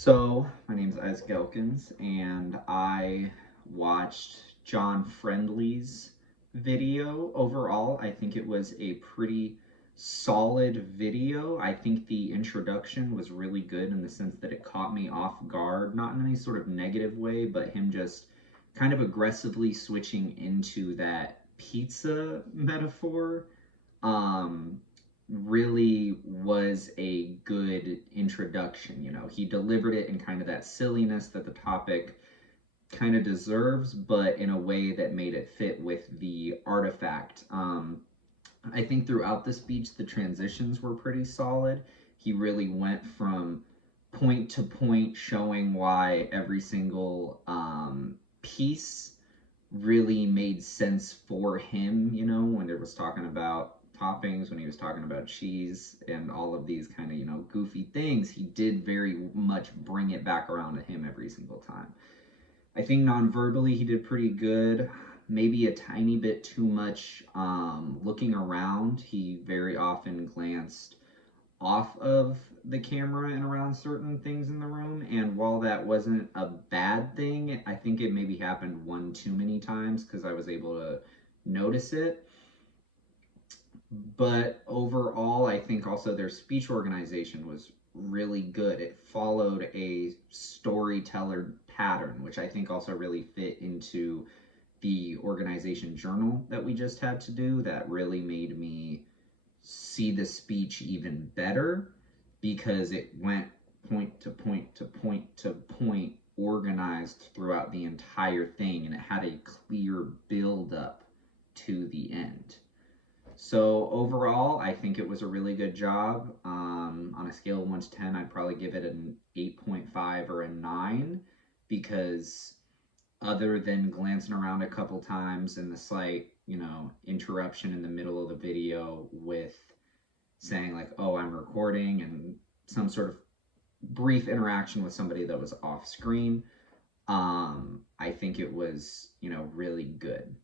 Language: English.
So, my name is Isaac Elkins, and I watched John Friendly's video. Overall, I think it was a pretty solid video. I think the introduction was really good in the sense that it caught me off guard, not in any sort of negative way, but him just kind of aggressively switching into that pizza metaphor um, really was a good introduction. You know, he delivered it in kind of that silliness that the topic kind of deserves, but in a way that made it fit with the artifact. I think throughout the speech, the transitions were pretty solid. He really went from point to point, showing why every single piece really made sense for him, you know, when it was talking about toppings, when he was talking about cheese and all of these kind of, goofy things, he did very much bring it back around to him every single time. I think non-verbally he did pretty good. Maybe a tiny bit too much looking around. He very often glanced off of the camera and around certain things in the room. And while that wasn't a bad thing, I think it maybe happened one too many times because I was able to notice it. But overall, I think also their speech organization was really good. It followed a storyteller pattern, which I think also really fit into the organization journal that we just had to do. That really made me see the speech even better because it went point to point to point to point organized throughout the entire thing, and it had a clear build up to the end. So overall, I think it was a really good job. On a scale of 1 to 10, I'd probably give it an 8.5 or a 9 because other than glancing around a couple times and the slight, interruption in the middle of the video with saying like, "Oh, I'm recording," and some sort of brief interaction with somebody that was off screen, I think it was, really good.